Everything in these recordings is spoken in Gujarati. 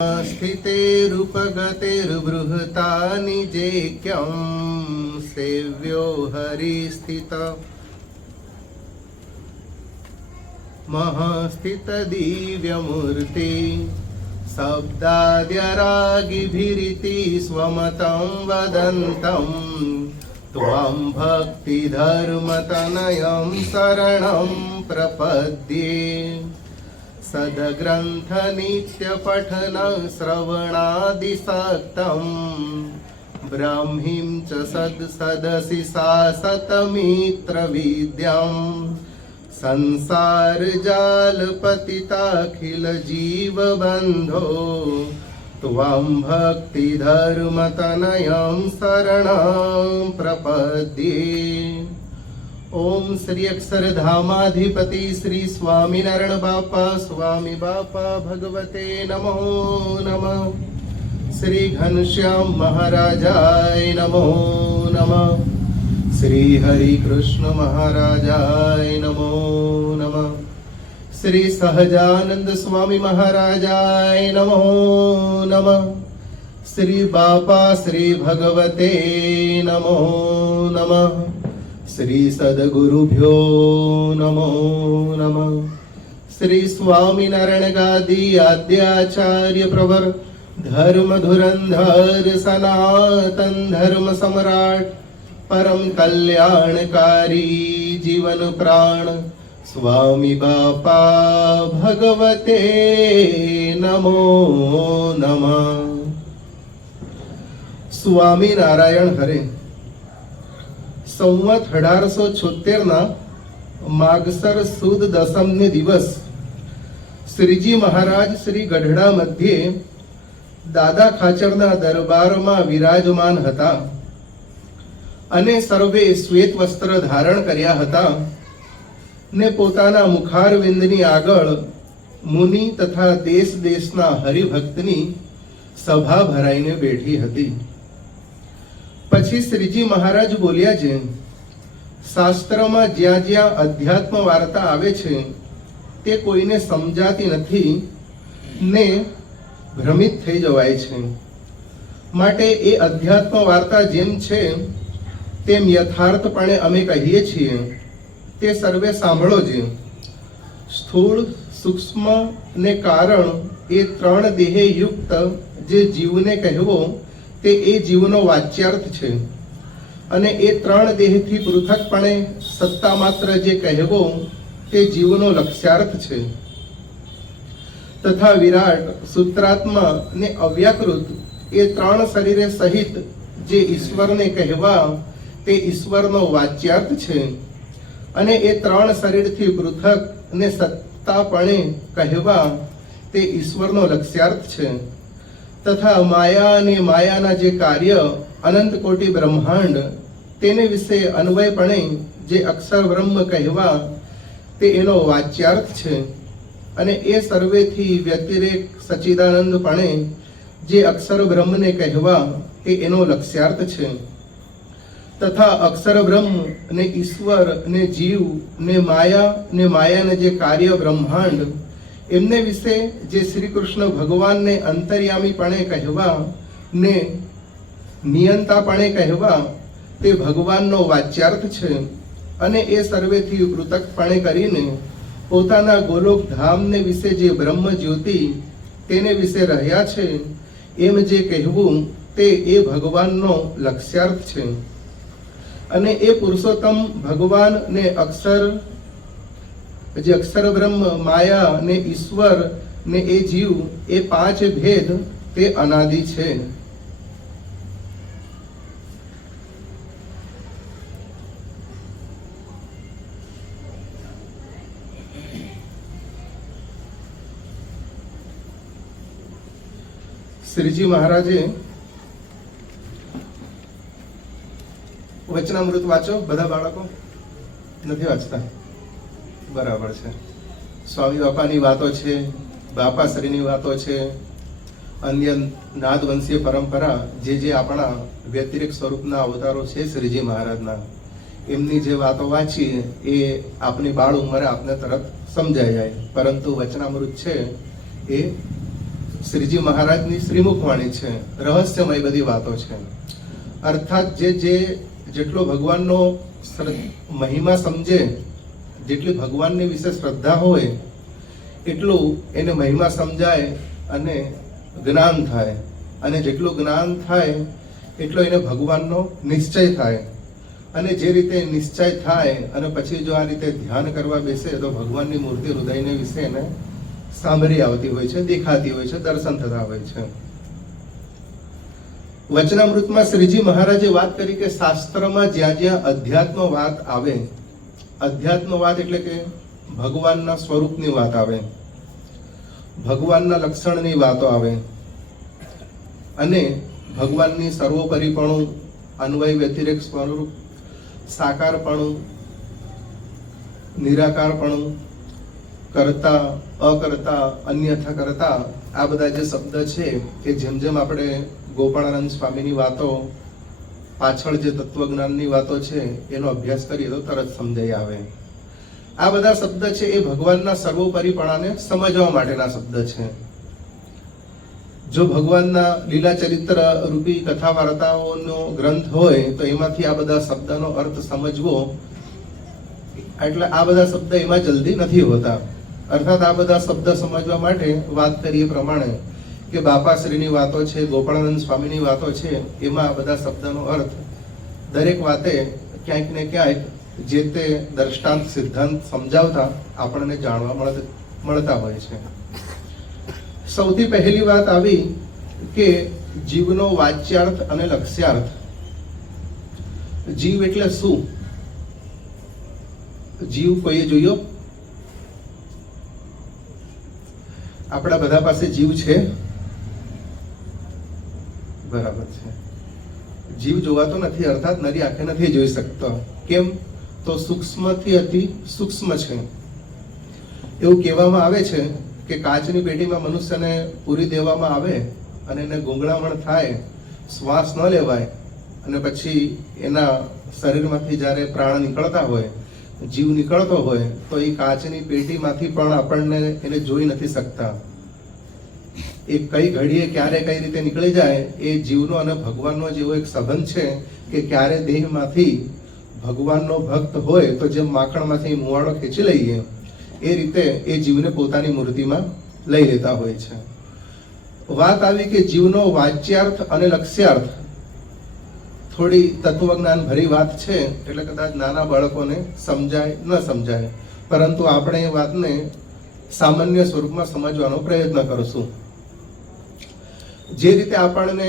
स्थितेरुपगतेर्बृहता निजेक्यं सेव्यो हरिस्थित महस्थितदिव्यमूर्ति शब्दाद्यरागिभिरिति स्वमतं वदन्तं त्वां भक्तिधर्मतनयं शरणं प्रपद्ये सद्ग्रन्थ नित्यपठन श्रवणादिसक्तं ब्राह्मीं च सदसि शासतमित्रविद्यां संसारजालपतिताखिलजीवबन्धो त्वां भक्तिधर्मतनयं शरणं प्रपद्ये। ओम श्री अक्षरधामाधिपति श्री स्वामीनारायण बापा स्वामी बापा भगवते नमो नमः। श्री घनश्याम महाराजाय नमो नमः। श्री हरि कृष्ण महाराजाय नमो नमः। श्री सहजानंद स्वामी महाराजाय नमो नमः। श्री बापा श्री भगवते नमो नमः। श्री सद्गुरुभ्यो नमो नमः। श्री स्वामीनारायण गादी आद्याचार्य प्रवर धर्म धुरंधर सनातन धर्म सम्राट परम कल्याणकारी जीवन प्राण स्वामी बापा भगवते नमो नमः। स्वामी नारायण हरे સંવત 1876 માગસર સુદ દસમને દિવસ શ્રીજી મહારાજ શ્રી ગઢડા મધ્યે દાદા ખાચરના દરબારમાં વિરાજમાન હતા અને સર્વે શ્વેત વસ્ત્ર ધારણ કર્યા હતા ને પોતાના મુખારવિંદની આગળ મુનિ તથા દેશ દેશના હરિભક્તની સભા ભરાઈને બેઠી હતી। પછી શ્રીજી મહારાજ બોલ્યા છે, શાસ્ત્રમાં જ્યાં જ્યાં અધ્યાત્મ વાર્તા આવે છે તે કોઈને સમજાતી નથી ને ભ્રમિત થઈ જવાય છે, માટે એ અધ્યાત્મ વાર્તા જેમ છે તેમ યથાર્થપણે અમે કહીએ છીએ તે સર્વે સાંભળો છે। સ્થૂળ સૂક્ષ્મ ને કારણ એ ત્રણ દેહે યુક્ત જે જીવને કહેવો તે એ જીવનો વાચ્યાર્થ છે અને એ ત્રણ દેહથી પૃથકપણે સત્તા માત્ર જે કહેવો તે જીવનો લક્ષ્યાર્થ છે। તથા વિરાટ સૂત્રાત્મા ને અવ્યાકૃત એ ત્રણ શરીરે સહિત જે ઈશ્વરને કહેવા તે ઈશ્વરનો વાચ્યાર્થ છે અને એ ત્રણ શરીરથી પૃથક ને સત્તાપણે કહેવા તે ઈશ્વરનો લક્ષ્યાર્થ છે। તથા માયા અને માયાના જે કાર્ય અનંત કોટી બ્રહ્માંડ તેને વિશે અન્વયપણે જે અક્ષર બ્રહ્મ કહેવા તે એનો વાચ્યાર્થ છે અને એ સર્વેથી વ્યતિરેક સચ્ચિદાનંદપણે જે અક્ષર બ્રહ્મને કહેવા તે એનો લક્ષ્યાર્થ છે। તથા અક્ષર બ્રહ્મ ને ઈશ્વર ને જીવ ને માયાને જે કાર્ય બ્રહ્માંડ એમને વિશે જે શ્રી કૃષ્ણ ભગવાનને અંતર્યામીપણે કહેવા ને નિયંતાપણે કહેવા તે ભગવાનનો વાચ્યાર્થ છે અને એ સર્વેથી પૃથકપણે કરીને પોતાના ગોલોક ધામને વિશે જે બ્રહ્મ જ્યોતિ તેને વિશે રહ્યા છે એમ જે કહેવું તે એ ભગવાનનો લક્ષ્યાર્થ છે અને એ પુરુષોત્તમ ભગવાન ને જે અક્ષર બ્રહ્મ માયા ને ઈશ્વર ને એ જીવ એ પાંચ ભેદ તે અનાદિ છે। શ્રીજી મહારાજે વચનામૃત વાંચો બધા બાળકો નથી વાંચતા બરાબર છે। સ્વામી બાપાની વાતો છે, બાપાશ્રીની વાતો છે, અન્ય નાદવંશીય પરંપરા જે આપણા વ્યતિરેક સ્વરૂપના અવતારો છે શ્રીજી મહારાજના એમની જે વાતો વાંચી એ આપની બાળ ઉંમરે આપને તરત સમજાઈ જાય, પરંતુ વચનામૃત છે એ શ્રીજી મહારાજની શ્રીમુખ વાણી છે, રહસ્યમય બધી વાતો છે. અર્થાત જેટલો ભગવાનનો મહિમા સમજે, જેટલી ભગવાનની વિશે શ્રદ્ધા હોય એટલું એને મહિમા સમજાય અને જ્ઞાન થાય, અને જેટલું જ્ઞાન થાય એટલો એને ભગવાનનો નિશ્ચય થાય. અને જે રીતે નિશ્ચય થાય અને પછી જો આ રીતે ધ્યાન કરવા બેસે તો ભગવાનની મૂર્તિ હૃદયને વિશે એને સાંભળી આવતી હોય છે, દેખાતી હોય છે, દર્શન થતા હોય છે. વચનામૃતમાં શ્રીજી મહારાજે વાત કરી કે શાસ્ત્રમાં જ્યાં જ્યાં અધ્યાત્મ વાત આવે, અધ્યાત્મ વાત એટલે કે ભગવાનના સ્વરૂપની વાત આવે, ભગવાનના લક્ષણની વાતો આવે, અને ભગવાનની સર્વોપરીપણું, અન્વય વ્યતિરેક સ્વરૂપ, સાકારપણું, નિરાકારપણું, કરતા, અકર્તા, અન્યથા કરતા, આ બધા જે શબ્દ છે કે જેમ જેમ આપણે ગોપાળાનંદ સ્વામીની વાતો, પાછળ જે તત્વજ્ઞાનની વાતો છે એનો અભ્યાસ કરીએ તો તરત સમજાઈ આવે. આ બધા શબ્દ છે એ ભગવાનના સર્વોપરીપણાને સમજવા માટેના શબ્દ છે. જો ભગવાનના લીલા ચરિત્ર રૂપી કથા વાર્તાઓનો ગ્રંથ હોય તો એમાંથી આ બધા શબ્દનો અર્થ સમજવો, એટલે આ બધા શબ્દ એમાં જલ્દી નથી હોતા. અર્થાત આ બધા શબ્દ સમજવા માટે વાત કરીએ પ્રમાણે કે બાપાશ્રીની વાતો છે, ગોપાળાનંદ સ્વામીની વાતો છે, એમાં આ બધા શબ્દનો અર્થ દરેક વાતે ક્યાંક ને ક્યાંક જે તે દ્રષ્ટાંત સિદ્ધાંત સમજાવતા આપણને જાણવા મળતા હોય છે. સૌથી પહેલી વાત આવી કે જીવનો વાચ્યાર્થ અને લક્ષ્યાર્થ. જીવ એટલે શું? જીવ કોઈએ જોયો? આપણા બધા પાસે જીવ છે? બરાબર છે. જીવ જોવાતો નથી, અર્થાત નરી આંખે નથી જોઈ શકતો. કેમ? તો સૂક્ષ્મથી અતિ સૂક્ષ્મ છે. એવું કહેવામાં આવે છે કે કાચની પેટીમાં મનુષ્યને પૂરી દેવામાં આવે અને એને ગૂંગળામણ થાય, શ્વાસ ન લેવાય, અને પછી એના શરીરમાંથી જ્યારે પ્રાણ નીકળતા હોય, જીવ નીકળતો હોય, તો એ કાચની પેટીમાંથી પણ આપણને એને જોઈ નથી શકતા. એ કઈ ઘડીએ ક્યારે કઈ રીતે નીકળી જાય, એ જીવનો અને ભગવાનનો જેવો એક સંબંધ છે કે ક્યારે દેહમાંથી ભગવાનનો ભક્ત હોય તો જેમ માખણમાંથી મુવાડો ખેંચી લઈએ એ રીતે એ જીવને પોતાની મૂર્તિમાં લઈ લેતા હોય છે. વાત આવી કે જીવનો વાચ્યાર્થ અને લક્ષ્યાર્થ. થોડી તત્વજ્ઞાન ભરી વાત છે એટલે કદાચ નાના બાળકોને સમજાય ન સમજાય, પરંતુ આપણે એ વાતને સામાન્ય સ્વરૂપમાં સમજવાનો પ્રયત્ન કરશું. જે રીતે આપણને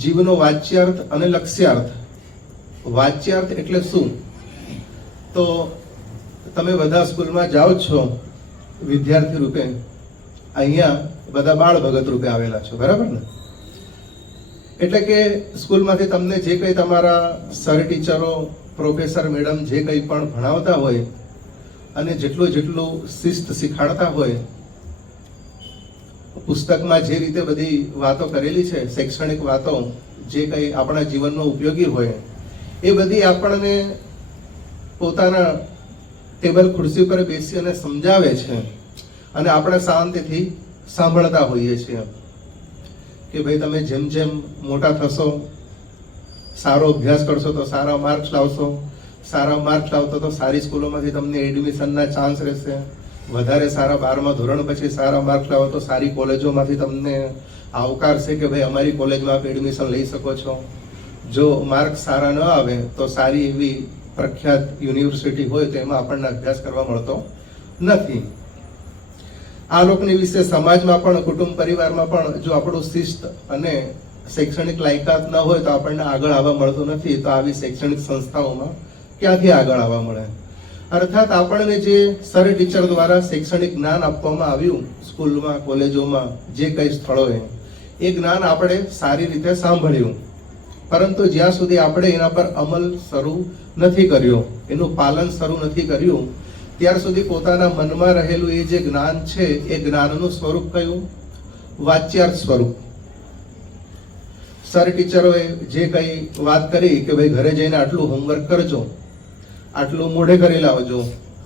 જીવનો વાચ્યાર્થ અને લક્ષ્યાર્થ. વાચ્યાર્થ એટલે શું? તો તમે બધા સ્કૂલમાં જાઓ છો વિદ્યાર્થી રૂપે, અહીંયા બધા બાળ ભગત રૂપે આવેલા છો, બરાબર ને? એટલે કે સ્કૂલમાંથી તમને જે કંઈ તમારા સર ટીચરો, પ્રોફેસર મેડમ જે કંઈ પણ ભણાવતા હોય અને જેટલું શિસ્ત શીખાડતા હોય, પુસ્તકમાં જે રીતે બધી વાતો કરેલી છે, શૈક્ષણિક વાતો જે કંઈ આપણા જીવનમાં ઉપયોગી હોય, એ બધી આપણને પોતાના ટેબલ ખુરશી પર બેસી અને સમજાવે છે અને આપણે શાંતિથી સાંભળતા હોઈએ છીએ કે ભાઈ તમે જેમ જેમ મોટા થશો, સારો અભ્યાસ કરશો તો સારા માર્ક્સ લાવશો, સારા માર્ક્સ લાવતો તો સારી સ્કૂલોમાંથી તમને એડમિશનના ચાન્સ રહેશે, વધારે સારા 12મા ધોરણ પછી સારા માર્ક્સ લાવો તો સારી કોલેજોમાંથી તમને આવકારશે કે ભાઈ અમારી કોલેજમાં આપ એડમિશન લઈ શકો છો. જો માર્ક્સ સારા ન આવે તો સારી એવી પ્રખ્યાત યુનિવર્સિટી હોય તો એમાં આપણને અભ્યાસ કરવા મળતો નથી. આ લોકોની વિશે સમાજમાં પણ, કુટુંબ પરિવારમાં પણ જો આપણું શિસ્ત અને શૈક્ષણિક લાયકાત ન હોય તો આપણને આગળ આવવા મળતું નથી. તો આવી શૈક્ષણિક સંસ્થાઓમાં ક્યાંથી આગળ આવવા મળે? અર્થાત આપણને જે સર ટીચર દ્વારા શૈક્ષણિક જ્ઞાન આપવામાં આવ્યું સ્કૂલમાં, કોલેજોમાં, જે કઈ સ્થળોએ, એ જ્ઞાન આપણે સારી રીતે સાંભળ્યું, પરંતુ જ્યાં સુધી આપણે એના પર અમલ શરૂ નથી કર્યો, એનું પાલન શરૂ નથી કર્યું, ત્યાર સુધી પોતાના મનમાં રહેલું એ જે જ્ઞાન છે એ જ્ઞાનનું સ્વરૂપ કયું? વાચ્યાર્થ સ્વરૂપ. સર ટીચરોએ જે કઈ વાત કરી કે ભાઈ ઘરે જઈને આટલું હોમવર્ક કરજો, આટલું મોઢે કરી લાવજો,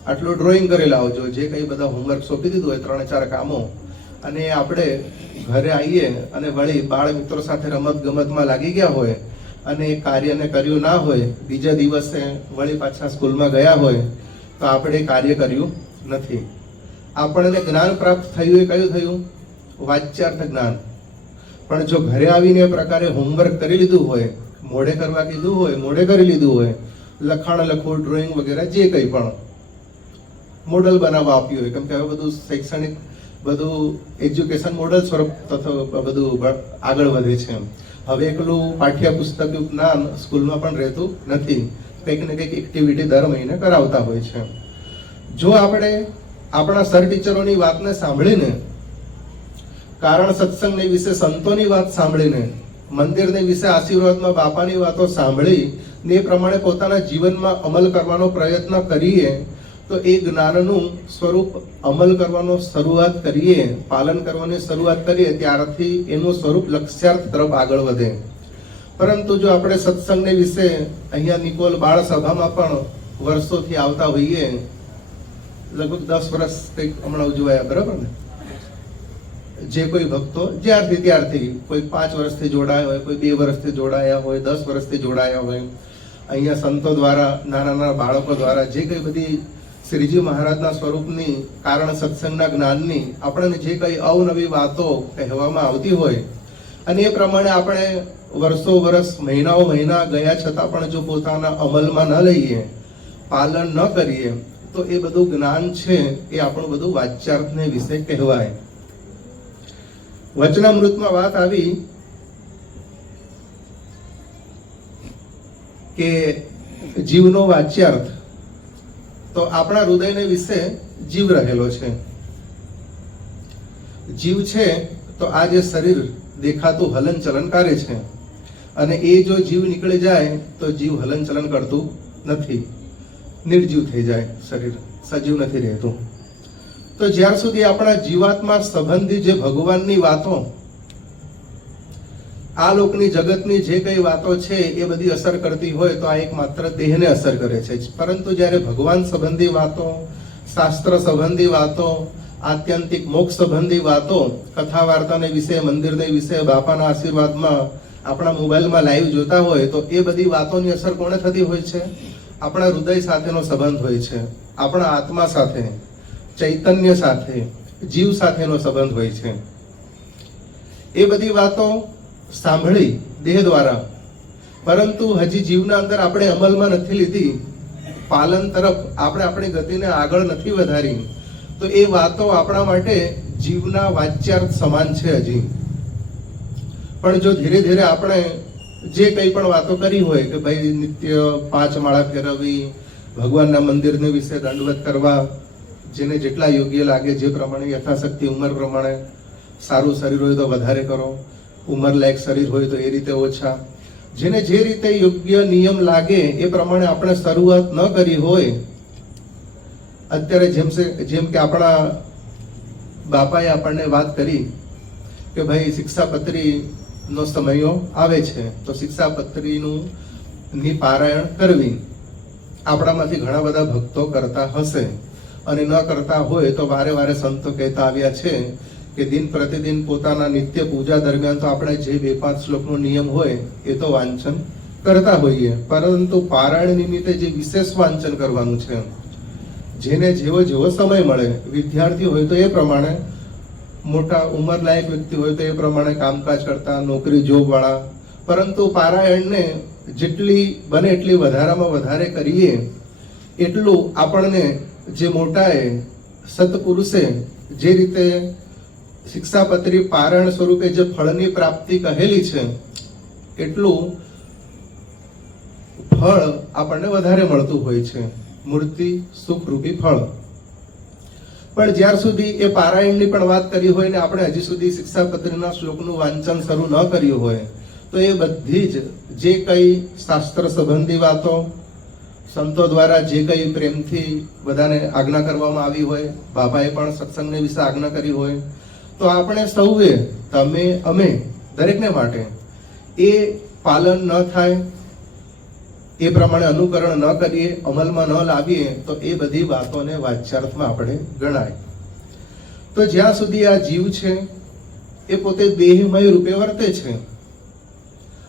આટલું ડ્રોઈંગ કરી લાવજો, જે કઈ બધા હોમવર્ક સોંપી દીધું હોય 3-4 કામો, અને આપણે ઘરે આવીએ અને વળી બાળ મિત્રો સાથે રમત ગમતમાં લાગી ગયા હોય અને એ કાર્યને કર્યું ના હોય, બીજા દિવસે વળી પાછા સ્કૂલમાં ગયા હોય તો આપણે કાર્ય કર્યું નથી. આપણને જ્ઞાન પ્રાપ્ત થયું એ કયું થયું? વાચ્યાર્થ જ્ઞાન. પણ જો ઘરે આવીને એ પ્રકારે હોમવર્ક કરી લીધું હોય, મોડે કરવા કીધું હોય, મોડે કરી લીધું હોય, લખાણ લખવું, ડ્રોઈંગ વગેરે જે કંઈ પણ મોડલ બનાવવા આપ્યું હોય, કેમ કે હવે બધું શૈક્ષણિક બધું એજ્યુકેશન મોડલ સ્વરૂપ તથા બધું આગળ વધે છે. હવે એકલું પાઠ્યપુસ્તક જ્ઞાન સ્કૂલમાં પણ રહેતું નથી, કંઈક ને કંઈક એક્ટિવિટી દર મહિને કરાવતા હોય છે. જો આપણે આપણા સર ટીચરોની વાતને સાંભળીને, કારણ સત્સંગની વિશે સંતોની વાત સાંભળીને, મંદિરની વિશે આશીર્વાદમાં બાપાની વાતો સાંભળી ને એ પ્રમાણે પોતાના જીવનમાં અમલ કરવાનો પ્રયત્ન કરીએ તો એ જ્ઞાનનું સ્વરૂપ અમલ કરવાનો શરૂઆત કરીએ, પાલન કરવાની શરૂઆત કરીએ, ત્યારથી એનું સ્વરૂપ લક્ષ્યાર્થ તરફ આગળ વધે. પરંતુ જો આપણે સત્સંગને વિશે અહીંયા નિકોલ બાળ સભામાં પણ વર્ષોથી આવતા હોઈએ, લગભગ 10 વર્ષ કંઈક હમણાં ઉજવાયા, બરાબર ને? જે કોઈ ભક્તો જ્યારથી ત્યારથી, કોઈ 5 વર્ષથી જોડાયા હોય, કોઈ 2 વર્ષથી જોડાયા હોય, 10 વર્ષથી જોડાયા હોય, અહીંયા સંતો દ્વારા, નાના નાના બાળકો દ્વારા જે કંઈ બધી શ્રીજી મહારાજના સ્વરૂપની, કારણ સત્સંગના જ્ઞાનની આપણને જે કંઈ અવનવી વાતો કહેવામાં આવતી હોય અને એ પ્રમાણે આપણે વર્ષો વર્ષ, મહિનાઓ મહિના ગયા છતાં પણ જો પોતાના અમલમાં ન લઈએ, પાલન ન કરીએ તો એ બધું જ્ઞાન છે એ આપણું બધું વાચ્યાર્થને વિશે કહેવાય. વચનામૃતમાં વાત આવી કે જીવનો વાચ્યાર્થ, તો આપણા હૃદયને વિશે જીવ રહેલો છે. જીવ છે તો આ જે શરીર દેખાતું હલન ચલન કરે છે, અને એ જો જીવ નીકળી જાય તો જીવ હલન ચલન કરતું નથી, નિર્જીવ થઈ જાય, શરીર સજીવ નથી રહેતું. તો જ્યાર સુધી આપણા જીવાત્મા સંબંધી જે ભગવાનની વાતો, આ લોકની જગતની જે કઈ વાતો છે એ બધી અસર કરતી હોય તો આ એક માત્ર દેહને અસર કરે છે. પરંતુ જ્યારે ભગવાન સંબંધી વાતો, શાસ્ત્ર સંબંધી વાતો, આત્યંતિક મોક્ષ સંબંધી વાતો, કથા વાર્તાને વિશે, મંદિરને વિશે, બાપાના આશીર્વાદમાં આપણા મોબાઈલમાં લાઈવ જોતા હોય તો એ બધી વાતોની અસર કોને થતી હોય છે? આપણા હૃદય સાથેનો સંબંધ હોય છે, આપણા આત્મા સાથે, ચૈતન્ય સાથે, જીવ સાથેનો સંબંધ હોય છે. એ બધી વાતો સાંભળી દેહ દ્વારા, પરંતુ હજી જીવના અંદર આપણે અમલમાં નથી લીધી, પાલન તરફ આપણે આપણી ગતિને આગળ નથી વધારી, તો એ વાતો આપણા માટે જીવના વાચ્યાર્થ સમાન છે હજી. પણ જો ધીરે ધીરે આપણે જે કંઈ પણ વાતો કરી હોય કે ભાઈ નિત્ય 5 માળા ફેરવવી, ભગવાનના મંદિરને વિશે દંડવત કરવા, જેને જેટલા યોગ્ય લાગે, જે પ્રમાણે યથાશક્તિ ઉંમર પ્રમાણે, સારું શરીર હોય તો વધારે કરો, ઉંમર લાયક શરીર હોય તો એ રીતે ઓછા, જેને જે રીતે યોગ્ય નિયમ લાગે એ પ્રમાણે આપણે શરૂઆત ન કરી હોય. અત્યારે જેમ કે આપણા બાપાએ આપણને વાત કરી કે ભાઈ શિક્ષાપત્રીનો સમયો આવે છે તો શિક્ષાપત્રીનું ની પારાયણ કરવી. આપણામાંથી ઘણા બધા ભક્તો કરતા હશે અને ન કરતા હોય તો વારે વારે સંતો કહેતા આવ્યા છે કે દિન પ્રતિદિન પોતાના નિત્ય પૂજા દરમિયાન તો આપણે જે 2-5 શ્લોકનો નિયમ હોય એ તો વાંચન કરતા હોઈએ, પરંતુ પારાયણ નિમિત્તે જે વિશેષ વાંચન કરવાનું છે, જેને જેવો જેવો સમય મળે, વિદ્યાર્થી હોય તો એ પ્રમાણે, મોટા ઉંમર લાયક વ્યક્તિ હોય તો એ પ્રમાણે કામકાજ કરતા, નોકરી જોબ વાળા, પરંતુ પારાયણને જેટલી બને એટલી વધારામાં વધારે કરીએ એટલું આપણને જે મોટાએ સત્પુરુષે જે રીતે શિક્ષાપત્રી પારાયણ સ્વરૂપે જે ફળની પ્રાપ્તિ કહેલી છે એટલું ફળ આપણને વધારે મળતું હોય છે, મૂર્તિ સુખરૂપી ફળ. પણ જ્યાર સુધી એ પારાયણની પણ વાત કરી હોય ને આપણે હજી સુધી શિક્ષાપત્રીના શ્લોકનું વાંચન શરૂ ન કર્યું હોય તો એ બધી જ જે કંઈ શાસ્ત્ર સંબંધી વાતો, સંતો દ્વારા જે કંઈ પ્રેમથી બધાને આજ્ઞા કરવામાં આવી હોય, બાબાએ પણ સત્સંગને વિશે આજ્ઞા કરી હોય, તો આપણે સૌએ, તમે, અમે, દરેકને માટે એ પાલન ન થાય, એ પ્રમાણે અનુકરણ ન કરીએ, અમલમાં ન લાવીએ તો એ બધી વાતોને વાચ્યાર્થમાં આપણે ગણાય. તો તો જ્યાં સુધી આ જીવ છે એ પોતે દેહમય રૂપે વર્તે છે,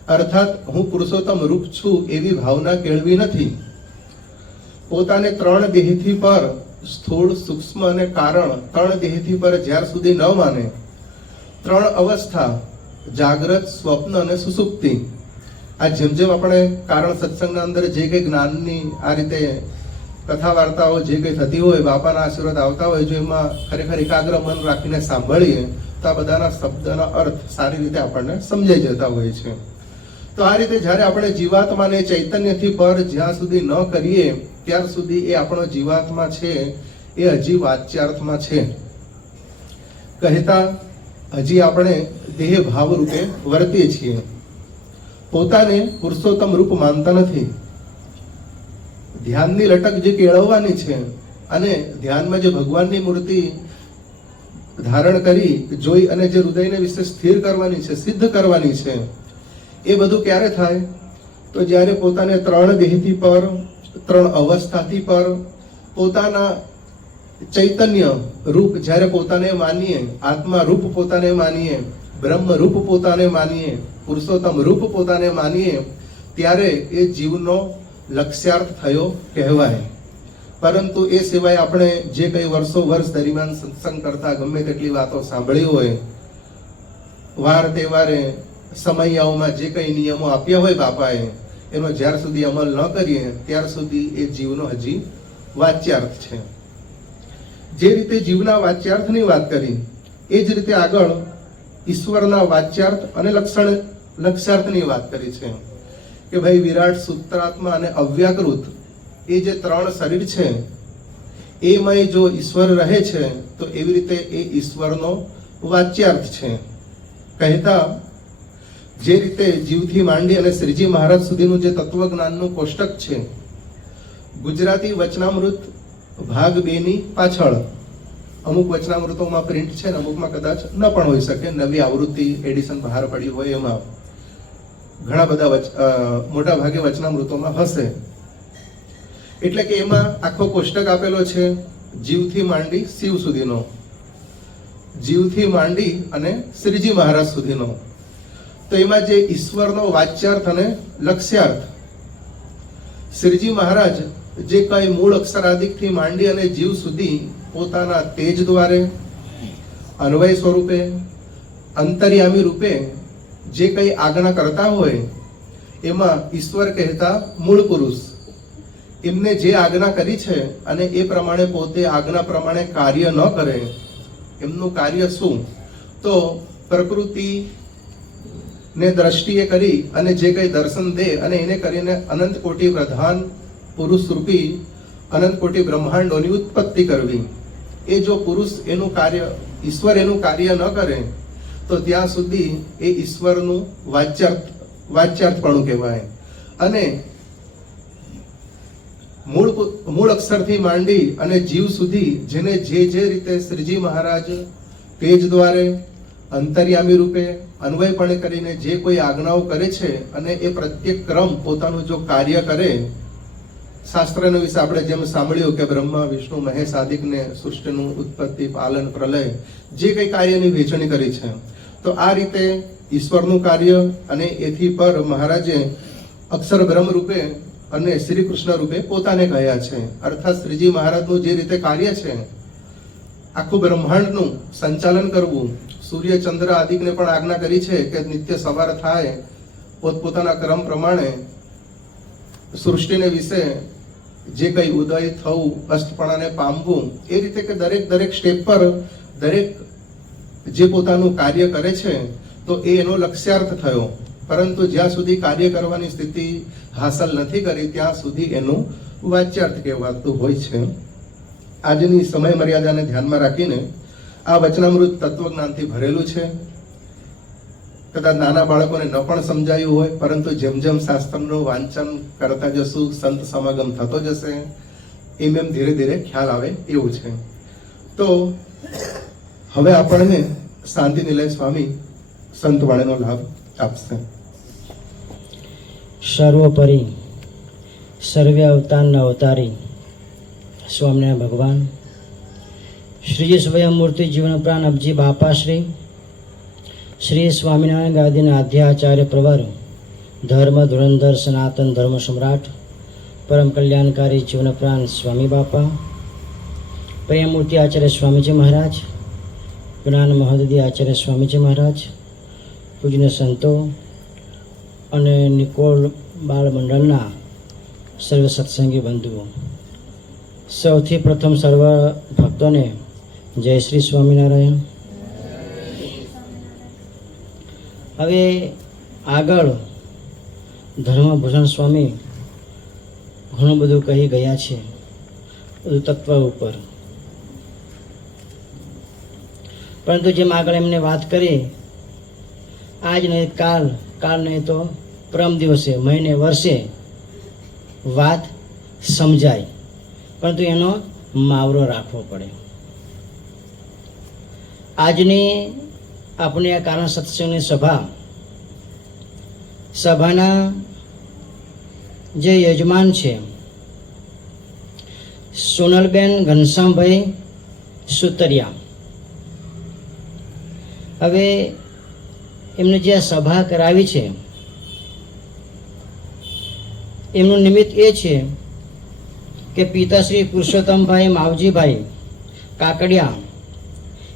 અર્થાત હું પુરુષોત્તમ રૂપ છું એવી ભાવના કેળવી નથી. પોતાને ત્રણ દેહથી પર, સ્થૂળ, સૂક્ષ્મ અને કારણ, ત્રણ દેહથી પર જ્યાર સુધી ન માને, ત્રણ અવસ્થા જાગ્રત, સ્વપ્ન અને સુસુપ્તિ, આ જેમ જેમ આપણે કારણ સત્સંગના અંદર જે કંઈ જ્ઞાનની આ રીતે કથા વાર્તાઓ જે કંઈ થતી હોય, બાપાના આશીર્વાદ આવતા હોય, જો એમાં ખરેખર એકાગ્ર મન રાખીને સાંભળીએ તો આ બધાના શબ્દના અર્થ સારી રીતે આપણને સમજાઈ જતા હોય છે. તો આ રીતે જ્યારે આપણે જીવાત્માને ચૈતન્યથી પર જ્યાં સુધી ન કરીએ ત્યાર સુધી એ આપણો જીવાત્મા છે એ હજી વાચ્યાર્થમાં છે. કહેતા હજી આપણે દેહ ભાવ રૂપે વર્તીએ છીએ, પોતાને પુરુષોત્તમ રૂપ માનતા નથી. ધ્યાનની લટક જે કેળવવાની છે અને ધ્યાનમાં જે ભગવાનની મૂર્તિ ધારણ કરી જોઈ અને જે હૃદયને વિશે સ્થિર કરવાની છે, સિદ્ધ કરવાની છે, એ બધું ક્યારે થાય? તો જ્યારે પોતાને ત્રણ દેહથી પર, ત્રણ અવસ્થાથી પર, પોતાના ચૈતન્ય રૂપ જ્યારે પોતાને માનીએ, આત્મા રૂપ પોતાને માનીએ, બ્રહ્મ રૂપ પોતાને માનીએ, પુરુષોત્તમ રૂપ પોતાને માનીએ, ત્યારે એ જીવનો લક્ષ્યાર્થ થયો કહેવાય. પરંતુ એ સિવાય આપણે જે કંઈ વર્ષો વર્ષ દરમિયાન સત્સંગ કરતા ગમે તેટલી વાતો સાંભળી હોય, વાર તહેવારે સમયાઓમાં જે કંઈ નિયમો આપ્યા હોય બાપાએ, એનો જ્યાર સુધી અમલ ન કરીએ ત્યાર સુધી એ જીવનો હજી વાચ્યાર્થ છે. જે રીતે જીવના વાચ્યાર્થની વાત કરી એ જ રીતે આગળ ઈશ્વરના વાચ્યાર્થ અને લક્ષ્યાર્થની વાત કરી છે કે ભાઈ વિરાટ, સૂત્રાત્મા અને અવ્યાકૃત એ જે ત્રણ શરીર છે એમાં જો ઈશ્વર રહે છે તો એવી રીતે એ ઈશ્વરનો વાચ્યાર્થ છે. કહેતા જે રીતે જીવથી માંડી અને શ્રીજી મહારાજ સુધીનું જે તત્વજ્ઞાનનું કોષ્ટક છે, ગુજરાતી વચનામૃત ભાગ 2 ની પાછળ અમુક વચનામૃતોમાં પ્રિન્ટ છે ને અમુકમાં કદાચ ન પણ હોઈ શકે, નવી આવૃત્તિ એડિશન બહાર પડી હોય એમાં ઘણા બધા મોટા ભાગે વચનામૃતોમાં હશે. એટલે કે એમાં આખો કોષ્ટક આપેલો છે જીવથી માંડી શિવ સુધીનો, જીવથી માંડી અને શ્રીજી મહારાજ સુધીનો. તો એમાં જે ઈશ્વરનો વાચ્યાર્થ અને લક્ષ્યાર્થ, શ્રીજી મહારાજ જે કઈ મૂળ અક્ષરાદિકથી માંડી અને જીવ સુધી પોતાના તેજ દ્વારે, અન્વય સ્વરૂપે, અંતર્યામી રૂપે જે કઈ આજ્ઞા કરતા હોય એમાં ઈશ્વર કહેતા મૂળ પુરુષ એમને જે આજ્ઞા કરી છે અને એ પ્રમાણે પોતે આજ્ઞા પ્રમાણે કાર્ય ન કરે, એમનું કાર્ય શું? તો પ્રકૃતિ ને દ્રષ્ટિએ કરી અને જે કંઈ દર્શન દે અને એને કરીને અનંત કોટી પ્રધાન પુરુષ રૂપી અનંત કોટી બ્રહ્માંડોની ઉત્પત્તિ કરવી. એ જો પુરુષ એનું કાર્ય, ઈશ્વર એનું કાર્ય ન કરે તો ત્યાં સુધી એ ઈશ્વરનું વાચ્યાર્થપણું કહેવાય. અને મૂળ અક્ષરથી માંડી અને જીવ સુધી જેને જે રીતે શ્રીજી મહારાજ તેજ દ્વારે, અંતર્યામી રૂપે, અન્વયપણે કરીને જે કોઈ આજ્ઞાઓ કરે છે અને એ પ્રત્યેક ક્રમ પોતાનું જો કાર્ય કરે, શાસ્ત્રના વિશે આપણે જેમ સાંભળ્યું કે બ્રહ્મા, વિષ્ણુ, મહેશ આદિકને સૃષ્ટિનું ઉત્પત્તિ, પાલન, પ્રલય જે કંઈ કાર્યની વહેંચણી કરી છે, તો આ રીતે ઈશ્વરનું કાર્ય અને એથી પર મહારાજે અક્ષર બ્રહ્મ રૂપે અને શ્રી કૃષ્ણ રૂપે પોતાને કહ્યા છે. અર્થાત શ્રીજી મહારાજનું જે રીતે કાર્ય છે આખું બ્રહ્માંડનું સંચાલન કરવું, સૂર્ય, ચંદ્ર આદિકને પણ આજ્ઞા કરી છે કે નિત્ય સવાર થાય પોતપોતાના ક્રમ પ્રમાણે સૃષ્ટિને વિશે જે કંઈ ઉદય થવું, અસ્તપણાને પામવું, એ રીતે કે દરેક સ્ટેપ પર દરેક જે પોતાનું કાર્ય કરે છે તો એ એનો લક્ષ્યાર્થ થયો. પરંતુ જ્યાં સુધી કાર્ય કરવાની સ્થિતિ હાંસલ નથી કરી ત્યાં સુધી એનું વાચ્યાર્થ કહેવાતું હોય છે. આજની સમય મર્યાદાને ધ્યાનમાં રાખીને આ વચનામૃત તત્વજ્ઞાનથી ભરેલું છે. કદાચ નાના બાળકોને ન પણ સમજાયું હોય, પરંતુ જેમ જેમ શાસ્ત્રનું વાંચન કરતા જશું, સંત સમાગમ થતો જશે, એમ ધીરે ધીરે ખ્યાલ આવે એવું છે. તો હવે આપણને શાંતિ નિલય સ્વામી સંતવાણીનો લાભ આપશે. સર્વોપરી સર્વે અવતારના અવતારી સ્વામિનારાયણ ભગવાન શ્રી સ્વયંમૂર્તિ જીવનપ્રાણ અબજી બાપાશ્રી શ્રી સ્વામિનારાયણ ગાદીના આધ્યાચાર્ય પ્રવર ધર્મ ધુરંધર સનાતન ધર્મ સમ્રાટ પરમ કલ્યાણકારી જીવનપ્રાણ સ્વામી બાપા, પ્રેમમૂર્તિ આચાર્ય સ્વામીજી મહારાજ, જ્ઞાન મહોદય આચાર્ય સ્વામીજી મહારાજ, પૂજ્ય સંતો અને નિકોલ બાળ મંડળના સર્વ સત્સંગી બંધુઓ, સૌથી પ્રથમ સર્વ ભક્તોને જય શ્રી સ્વામિનારાયણ. હવે આગળ ધર્મભૂષણ સ્વામી ઘણું બધું કહી ગયા છે, બધું તત્વ ઉપર, પરંતુ જેમ આગળ એમને વાત કરી, આજ નહીં કાલ નહીં તો પરમ દિવસે, મહિને, વર્ષે વાત સમજાય, પરંતુ એનો માવરો રાખવો પડે. આજની આપણી આ કારણ સત્સંગની સભાના જે યજમાન છે સોનલબેન ઘનશ્યામભાઈ સુતરિયા. હવે એમને જે આ સભા કરાવી છે એમનું નિમિત્ત એ છે કે પિતાશ્રી પુરુષોત્તમભાઈ માવજીભાઈ કાકડિયા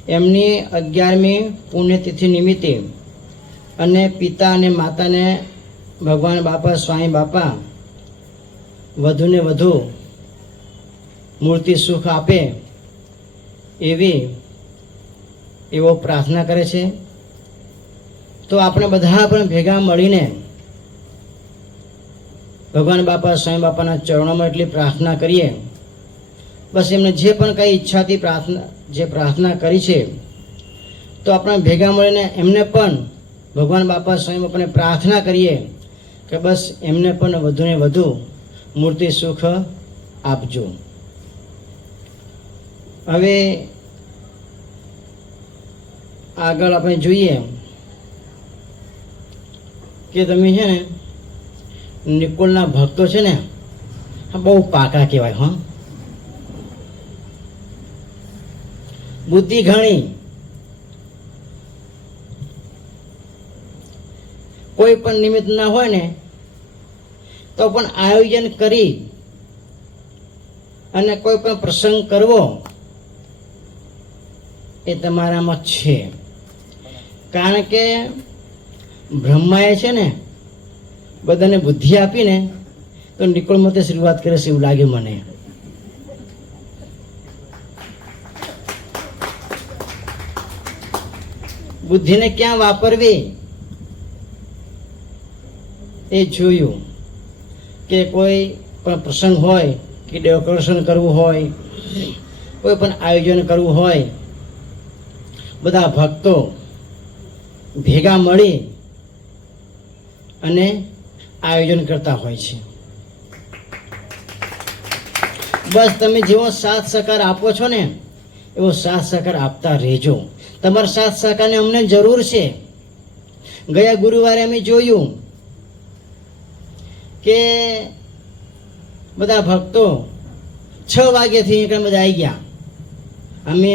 એમની 11મી પુણ્યતિથિ નિમિત્તે અને પિતા અને માતાને ભગવાન બાપા સ્વામી બાપા વધુને વધુ મૂર્તિ સુખ આપે એવો પ્રાર્થના કરે છે. તો આપણે બધા પણ ભેગા મળીને ભગવાન બાપા સ્વામી બાપાના ચરણોમાં એટલી પ્રાર્થના કરીએ, બસ એમને જે પણ કંઈ ઈચ્છાથી પ્રાર્થના કરી છે, તો આપણે ભેગા મળીને એમને પણ ભગવાન બાપા સ્વામી બાપાને પ્રાર્થના કરીએ કે બસ એમને પણ વધુને વધુ મૂર્તિ સુખ આપજો. હવે આગળ આપણે જોઈએ કે તમે છે ને નિકોલના ભક્તો છે ને બહુ પાકા કહેવાય. હા, બુદ્ધિ ઘણી, કોઈ પણ નિમિત્ત ના હોય ને તો પણ આયોજન કરી અને કોઈ પણ પ્રસંગ કરવો એ તમારામાં છે. કારણ કે બ્રહ્માએ છે ને બધાને બુદ્ધિ આપીને તો નિકોલમાં શરૂઆત કરે છે એવું લાગે મને. બુદ્ધિને ક્યાં વાપરવી એ જોયું કે કોઈ પણ પ્રસંગ હોય કે ડેકોરેશન કરવું હોય, કોઈ પણ આયોજન કરવું હોય, બધા ભક્તો ભેગા મળી અને આયોજન કરતા હોય છે. બસ તમે જેવો સાથ સહકાર આપો છો ને એવો સાથ સહકાર આપતા રહેજો. તમારા સાથ સહકારની અમને જરૂર છે. ગયા ગુરુવારે અમે જોયું કે બધા ભક્તો 6 વાગ્યાથી બધા આવી ગયા. અમે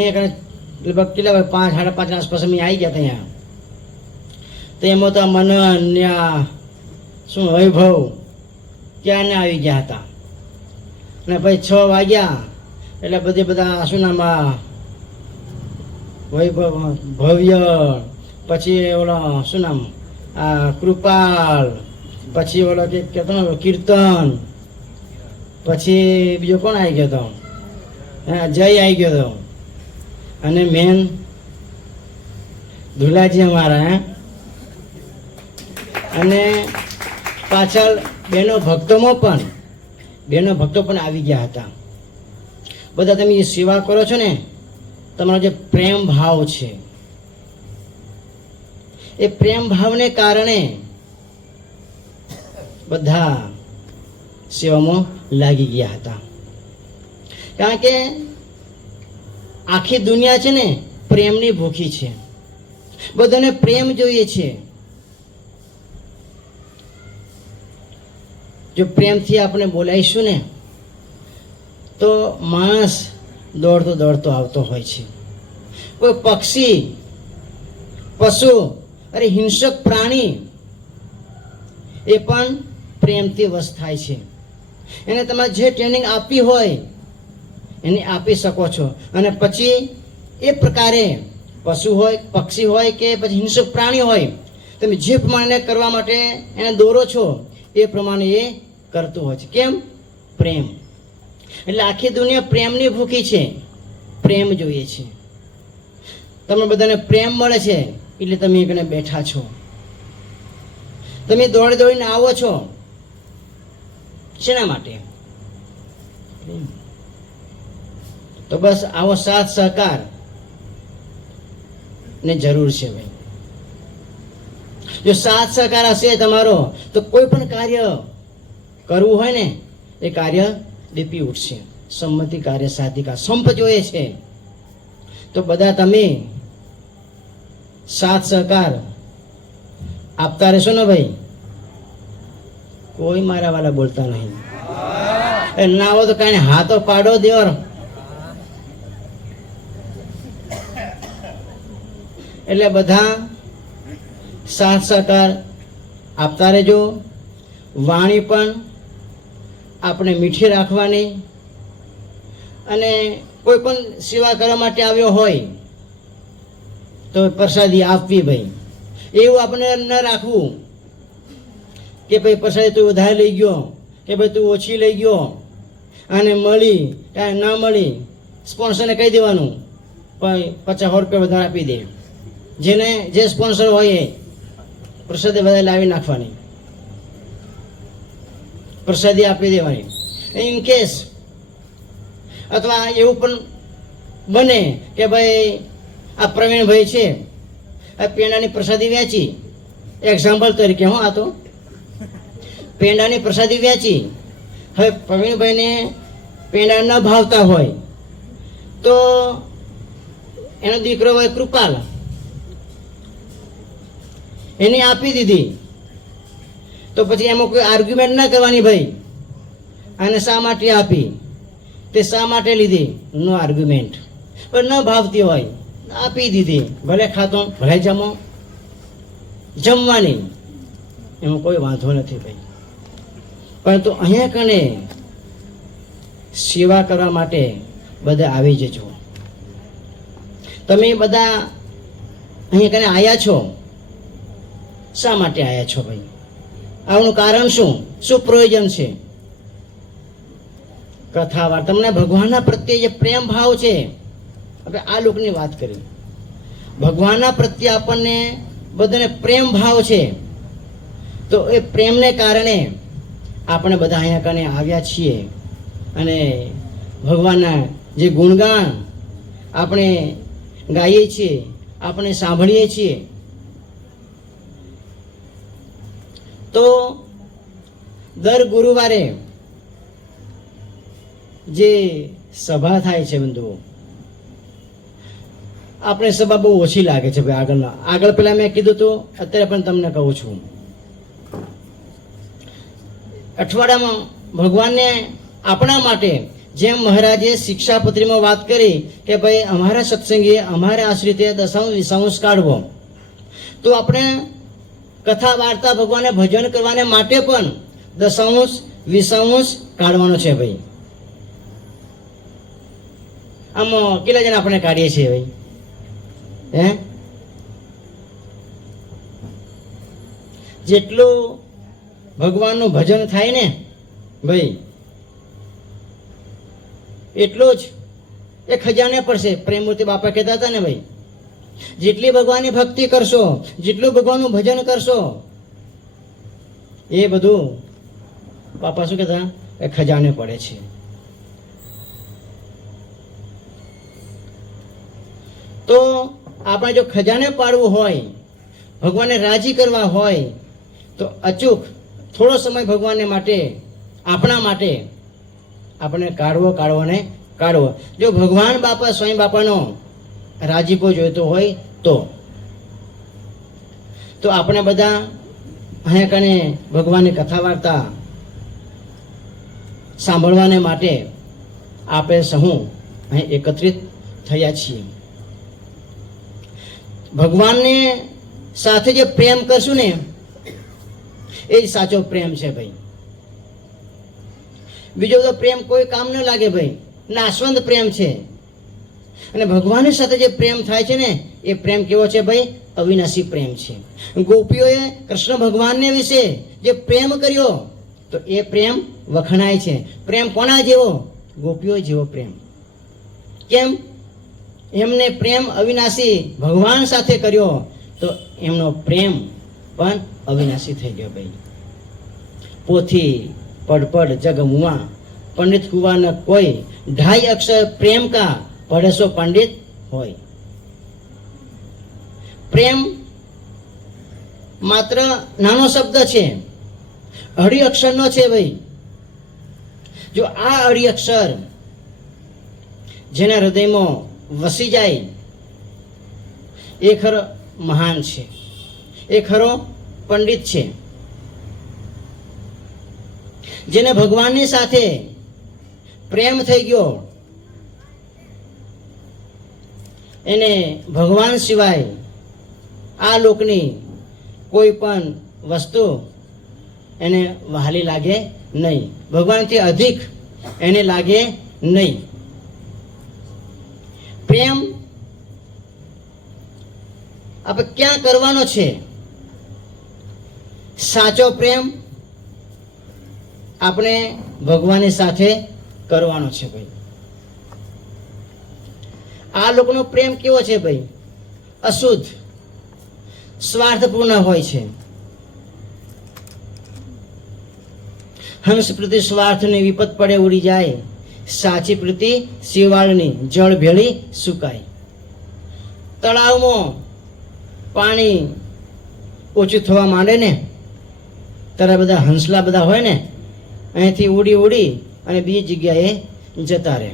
લગભગ કેટલા 5, 5:30 આસપાસ અમે આવી ગયા ત્યાં. તો એમાં તો મનન શું વૈભવ ક્યાં આવી ગયા હતા. અને પછી 6 વાગ્યા એટલે બધા શું નામ વૈભવ ભવ્ય, પછી ઓલો શું નામ કૃપાલ, પછી ઓલો કહેતો કીર્તન, પછી બીજો કોણ આવી ગયો હતો, જય આવી ગયો હતો, અને મેન ધુલાજી અમારા. અને પાછળ બેનો ભક્તો પણ આવી ગયા હતા. બધા તમે જે સેવા કરો છો ને, તમારો જે પ્રેમ ભાવ છે એ પ્રેમ ભાવને કારણે બધા સેવામાં લાગી ગયા હતા. કારણ કે આખી દુનિયા છે ને પ્રેમની ભૂખી છે. બધાને પ્રેમ જોઈએ છે. જો પ્રેમથી આપણે બોલાવીશું ને તો માણસ દોડતો દોડતો આવતો હોય છે. કોઈ પક્ષી, પશુ, અરે હિંસક પ્રાણી એ પણ પ્રેમથી વશ થાય છે. એને તમારે જે ટ્રેનિંગ આપવી હોય એને આપી શકો છો, અને પછી એ પ્રકારે પશુ હોય, પક્ષી હોય કે પછી હિંસક પ્રાણી હોય, તમે જે પ્રમાણે કરવા માટે એને દોરો છો એ પ્રમાણે એ કરતું હોય છે. કેમ? પ્રેમ. એટલે આખી દુનિયા પ્રેમની ભૂખી છે, પ્રેમ જોઈએ છે. તમે બધાને પ્રેમ મળે છે એટલે તમે એકને બેઠા છો. તમે દોડી દોડીને આવો છો શેના માટે? પ્રેમ. તો બસ આવો સાથ સહકાર ને જરૂર છે ભાઈ. જો સાથ સહકાર હશે તમારો તો કોઈ પણ કાર્ય કરવું હોય ને એ કાર્ય દીપી ઉઠશે. સંમતિ કાર્ય સાધિકા, સંપ જોઈએ છે. તો બધા તમે સાથ સહકાર આપતા રહેશો ને ભાઈ. કોઈ મારા વાલા બોલતા નહીં. ના હોય તો કઈ હાથો પાડો દેવર. એટલે બધા સાથ સહકાર આપતા રહેજો. વાણી પણ આપણે મીઠી રાખવાની, અને કોઈ પણ સેવા કરવા માટે આવ્યો હોય તો પ્રસાદી આપવી ભાઈ. એવું આપણે ન રાખવું કે ભાઈ પ્રસાદી તું વધારે લઈ ગયો કે ભાઈ તું ઓછી લઈ ગયો, અને મળી કાંઈ ના મળી સ્પોન્સરને કહી દેવાનું ભાઈ 50-100 રૂપિયા વધારે આપી દે. જેને જે સ્પોન્સર હોય એ પ્રસાદી વધારે લાવી નાખવાની, પ્રસાદી આપી દેવાની. ઇન કેસ અથવા એવું પણ બને કે ભાઈ આ પ્રવીણભાઈ છે, આ પેંડાની પ્રસાદી વેચી, એક્ઝામ્પલ તરીકે હું આ તો પેંડાની પ્રસાદી વેચી, હવે પ્રવીણભાઈને પેંડા ન ભાવતા હોય તો એનો દીકરો હોય કૃપાલ, એને આપી દીધી, તો પછી એમાં કોઈ આર્ગ્યુમેન્ટ ના કરવાની ભાઈ. અને શા માટે આપી, તે શા માટે લીધી, નો આર્ગ્યુમેન્ટ. પણ ન ભાવતી હોય આપી દીધી, ભલે ખાતો ભલે જમવાની, એમાં કોઈ વાંધો નથી ભાઈ. પરંતુ અહીંયા કને સેવા કરવા માટે બધા આવી જજો. તમે બધા અહીંયા કને આવ્યા છો, શા માટે આવ્યા છો ભાઈ? આનું કારણ શું? શું પ્રયોજન છે? કથા તમને ભગવાનના પ્રત્યે જે પ્રેમ ભાવ છે, આપણે આ લોકની વાત કરી, ભગવાનના પ્રત્યે આપણને બધાને પ્રેમ ભાવ છે, તો એ પ્રેમને કારણે આપણે બધા અહીંયા કને આવ્યા છીએ. અને ભગવાનના જે ગુણગાન આપણે ગાઈએ છીએ, આપણે સાંભળીએ છીએ, તો દર ગુરુવારે જે સભા થાય છે બંધુઓ, આપણે સભા બહુ ઓછી લાગે છે ભાઈ. આગળ પેલા મેં કીધું હતું, અત્યારે પણ તમને કહું છું, અઠવાડિયામાં ભગવાનને આપણા માટે જેમ મહારાજે શિક્ષાપત્રીમાં વાત કરી કે ભાઈ અમારા સત્સંગીએ અમારા આશ્રિતે દશાંશ વિષાંશ કાઢવો, તો આપણે કથા વાર્તા ભગવાનને ભજન કરવાને માટે પણ દશાંશ વિષાંશ કાઢવાનો છે ભાઈ. આમ કેટલા જણા આપણે કાઢીએ છીએ ભાઈ? જેટલું ભગવાનનું ભજન થાય ને ભાઈ, એટલું જ એ ખજાને પડશે. પ્રેમમૂર્તિ બાપા કહેતા હતા ને ભાઈ, જેટલી ભગવાનની ભક્તિ કરશો, જેટલું ભગવાનનું ભજન કરશો, એ બધું બાપા શું કહેતા, એ ખજાને પડે છે. તો આપણે જો ખજાને પાડવું હોય, ભગવાનને રાજી કરવા હોય, તો અચૂક થોડો સમય ભગવાનને માટે, આપણા માટે આપણે કાઢવો. જો ભગવાન બાપા સ્વયં બાપાનો રાજીપો જોઈતો હોય તો આપણે બધા અહીંયા કને ભગવાનની કથા વાર્તા સાંભળવાને માટે આપણે સહુ અહીં એકત્રિત થયા છીએ. ભગવાનને સાથે જે પ્રેમ કરશું ને એ જ સાચો પ્રેમ છે ભાઈ. બીજો બધો પ્રેમ કોઈ કામ ન લાગે ભાઈ, નાશવંત પ્રેમ છે. અને ભગવાનની સાથે જે પ્રેમ થાય છે ને એ પ્રેમ કેવો છે ભાઈ? અવિનાશી પ્રેમ છે. ગોપીઓએ કૃષ્ણ ભગવાનને વિશે જે પ્રેમ કર્યો તો એ પ્રેમ વખણાય છે. પ્રેમ કોના જેવો? ગોપીઓ જેવો પ્રેમ. કેમ? એમને પ્રેમ અવિનાશી ભગવાન સાથે કર્યો તો એમનો પ્રેમ પણ અવિનાશી થઈ ગયો ભાઈ. પોથી પડપડ જગ મુઆ, પંડિત કુવા ન કોઈ, 2.5 અક્ષર પ્રેમ કા પઢસો પંડિત હોય. પ્રેમ માત્ર નાનો શબ્દ છે, 2.5 અક્ષરનો છે ભાઈ. જો આ 2.5 અક્ષર જેના હૃદયમાં વસી જાય એ ખરો મહાન છે, એ ખરો પંડિત છે. જેને ભગવાનની સાથે પ્રેમ થઈ ગયો એને ભગવાન સિવાય આ લોકની કોઈ પણ વસ્તુ એને વહાલી લાગે નહીં, ભગવાનથી અધિક એને લાગે નહીં. પ્રેમ આપણે ક્યાં કરવાનો છે? સાચો પ્રેમ આપણે ભગવાનની સાથે કરવાનો છે ભાઈ. આ લોકોનો પ્રેમ કેવો છે ભાઈ? અશુદ્ધ, સ્વાર્થપૂર્ણ હોય છે. હંસ પ્રતિ સ્વાર્થની વિપત પડે ઉડી જાય, સાચી પ્રતિ શિવાળની જળ ભેળી સુકાય. તળાવમાં પાણી ઓછું થવા માંડે ને ત્યારે બધા હંસલા બધા હોય ને અહીંથી ઉડી ઉડી અને બીજી જગ્યાએ જતા રહે.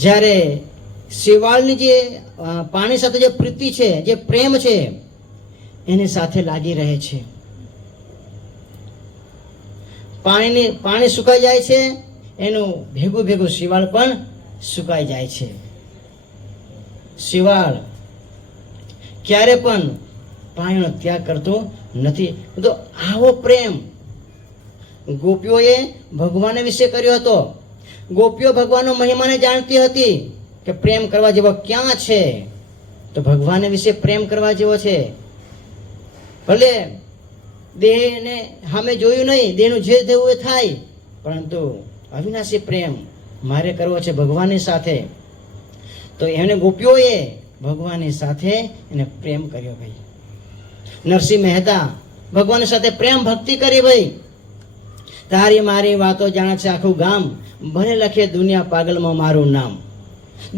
જ્યારે શિવાળની જે પાણી સાથે જે પ્રીતિ છે, જે પ્રેમ છે એની સાથે લાગી રહે છે. પાણી સુકાઈ જાય છે, એનું ભેગું ભેગું શિવાળ પણ સુકાઈ જાય છે. શિવાળ ક્યારે પણ પાણીનો ત્યાગ કરતો નથી. તો આવો પ્રેમ ગોપીઓએ ભગવાન વિશે કર્યો હતો. ગોપીઓ ભગવાનનો મહિમાને જાણતી હતી કે પ્રેમ કરવા જેવો ક્યાં છે, તો ભગવાન વિશે પ્રેમ કરવા જેવો છે. ભલે દેહને સામે જોયું નહીં, દેહનું જે થયું એ થાય, પરંતુ અવિનાશી પ્રેમ મારે કરવો છે ભગવાનની સાથે. તો એને ગોપીઓએ ભગવાનની સાથે એને પ્રેમ કર્યો ભાઈ. નરસિંહ મહેતા ભગવાનની સાથે પ્રેમ ભક્તિ કરી ભાઈ. તારી મારી વાતો જાણે છે આખું ગામ, ભલે લખે દુનિયા પાગલમાં મારું નામ.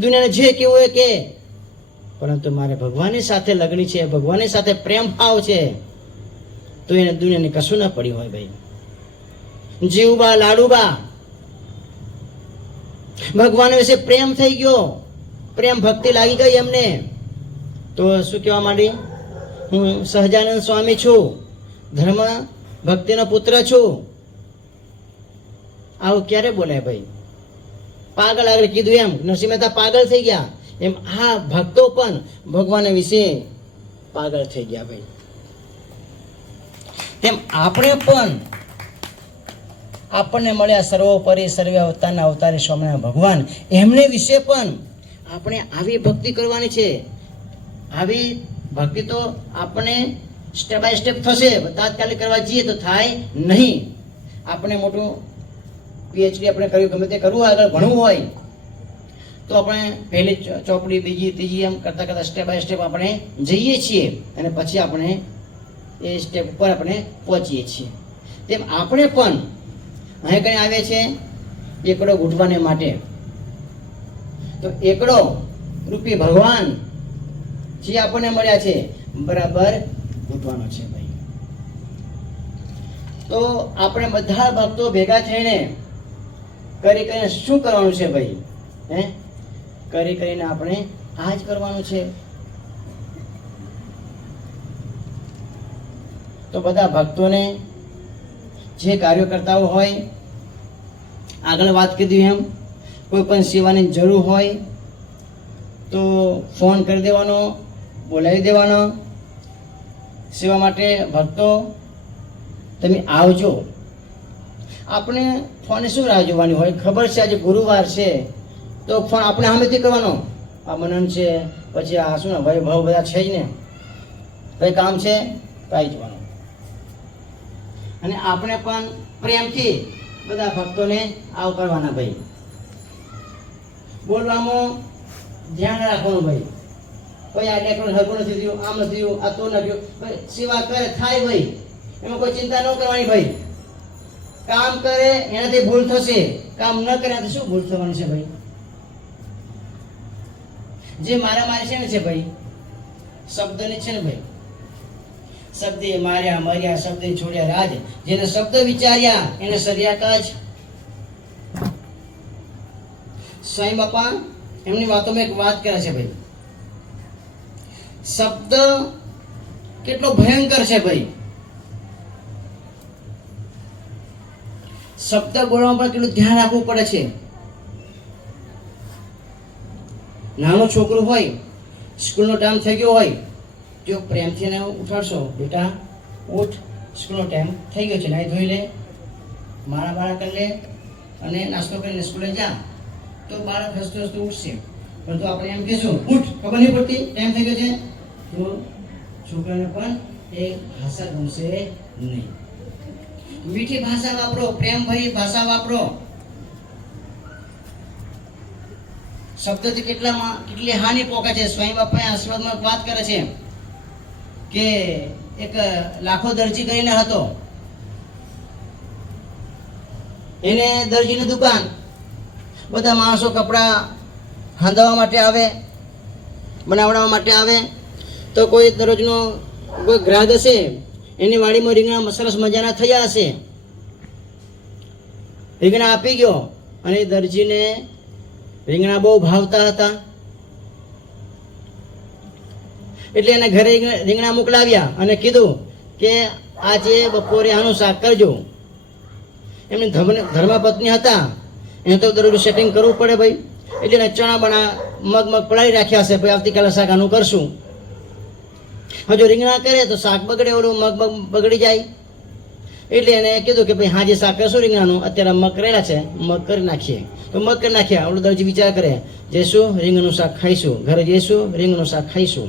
દુનિયાને જે કેવું એ કે, પરંતુ મારે ભગવાનની સાથે લગણી છે, ભગવાનની સાથે પ્રેમ ભાવ છે, તો એને દુનિયાને કશું ના પડી હોય ભાઈ. જીવબા લાડુબા ભગવાન વિશે પ્રેમ થઈ ગયો, પ્રેમ ભક્તિ લાગી ગઈ એમને. તો શું કહેવા માંડી? હું સહજાનંદ સ્વામી છું, ધર્મ ભક્તિનો પુત્ર છું. આવું ક્યારે બોલાય ભાઈ? પાગલ આગળ કીધું એમ નરસિંહ મહેતા પાગલ થઈ ગયા, એમ આ ભક્તો પણ ભગવાન વિશે પાગલ થઈ ગયા ભાઈ. તેમ આપણે પણ આપણને મળ્યા સર્વોપરી સર્વે અવતારના અવતારી સ્વામિનારાયણ ભગવાન, એમને વિશે પણ આપણે આવી ભક્તિ કરવાની છે. આવી ભક્તિ તો આપણે સ્ટેપ બાય સ્ટેપ થશે, તાત્કાલિક કરવા જઈએ તો થાય નહીં. આપણે મોટું PhD આપણે કર્યું, ગમે તે કરવું, આગળ ભણવું હોય તો આપણે પહેલી ચોપડી, બીજી, ત્રીજી એમ કરતાં કરતાં સ્ટેપ બાય સ્ટેપ આપણે જઈએ છીએ અને પછી આપણે એ સ્ટેપ ઉપર આપણે પહોંચીએ છીએ. તેમ આપણે પણ અહીં કંઈ આવે છે એકડો ઘૂંટવાને માટે, તો એકડો રૂપી ભગવાન જે આપણને મળ્યા છે બરાબર ઘૂંટવાનો છે ભાઈ. તો આપણે બધા ભક્તો ભેગા થઈને કરીને શું કરવાનું છે ભાઈ? કરીને આપણે આ જ કરવાનું છે. તો બધા ભક્તોને જે કાર્યકર્તાઓ હોય, આગળ વાત કીધી એમ કોઈ પણ સેવાની જરૂર હોય તો ફોન કરી દેવાનો, બોલાવી દેવાનો. સેવા માટે ભક્તો તમે આવજો. આપણે ફોને શું રાહ જોવાની હોય? ખબર છે આજે ગુરુવાર છે તો ફોન આપણે સામેથી કરવાનો. આ મનન છે, પછી આ શું ને ભાઈ ભાવ બધા છે જ ને, ભાઈ કામ છે તો આવી જવાનું. અને આપણે પણ પ્રેમથી બધા ભક્તોને આવકારવાના. ભાઈ બોલવામાં ધ્યાન રાખવાનું. ભાઈ કોઈ આ ડેકોરેશન હરખું નથી થયું, આમ નથી થયું, આ તો નથી થયું, ભાઈ સેવા કરે થાય ભાઈ, એમાં કોઈ ચિંતા ન કરવાની. ભાઈ કામ કરે એનાથી ભૂલ થશે, કામ ન કરે એનાથી શું ભૂલ થવાની છે? ભાઈ જે મારી છે ને છે ભાઈ શબ્દની છે ને ભાઈ, શબ્દે માર્યા મર્યા, શબ્દે છોડ્યા રાજ, જેને શબ્દ વિચાર્યા એને સર્યા કાજ. સ્વામી બાપા એમની વાતોમાં એક વાત કરે છે ભાઈ, શબ્દ કેટલો ભયંકર છે ભાઈ. શબ્દ બોલવામાં પણ કેટલું ધ્યાન રાખવું પડે છે. નાનું છોકરું હોય, સ્કૂલનો ટાઈમ થઈ ગયો હોય, જો પ્રેમથી એને ઉઠાડશો, બેટા ઉઠ, સ્કૂલનો ટાઈમ થઈ ગયો છે, નાઈ ધોઈ લે, મારા બાળક કરી લે અને નાસ્તો કરીને સ્કૂલે જા, તો બાળક હસતું હસતું ઉઠશે. પરંતુ આપણે એમ કહીશું ઉઠ, ખબર નહીં પડતી ટાઈમ થઈ ગયો છે, તો છોકરાને પણ એ ભાષા ગમશે નહીં. મીઠી ભાષા વાપરો, પ્રેમભરી ભાષા વાપરો. શબ્દથી કેટલી હાનિ પોકે છે. સ્વામી બાપાએ આશીર્વાદમાં વાત કરે છે કે એક લાખો દરજી કરીને હતો, એને દરજીની દુકાન, બધા માણસો કપડાં હાંધવા માટે આવે, બનાવવા માટે આવે, તો કોઈ દરરોજનો કોઈ ગ્રાહક હશે, એની વાડીમાં રીંગણા સરસ મજાના થયા હશે, રીંગણા આપી ગયો અને દરજીને રીંગણા બહુ ભાવતા હતા, એટલે એને ઘરે રીંગણા મોકલાવ્યા અને કીધું કે આજે બપોરે આનું શાક કરજો. એમની ધર્મપત્ની હતા, એને તો દરરોજ સેટિંગ કરવું પડે ભાઈ, એટલે એને ચણા મગ પલાળી રાખ્યા હશે, ભાઈ આવતીકાલે શાક આનું કરશું. જો રીંગણા કરે તો શાક બગડે, ઓલું મગ બગડી જાય, એટલે એને કીધું કે ભાઈ હાજે શાક કરશું રીંગણાનું, અત્યારે મગ કરેલા છે, મગ કરી નાખીએ. તો મગ કરી નાખ્યા. ઓલું દરજી વિચાર કરે, જઈશું રીંગણનું શાક ખાઈશું, ઘરે જઈશું રીંગણનું શાક ખાઈશું.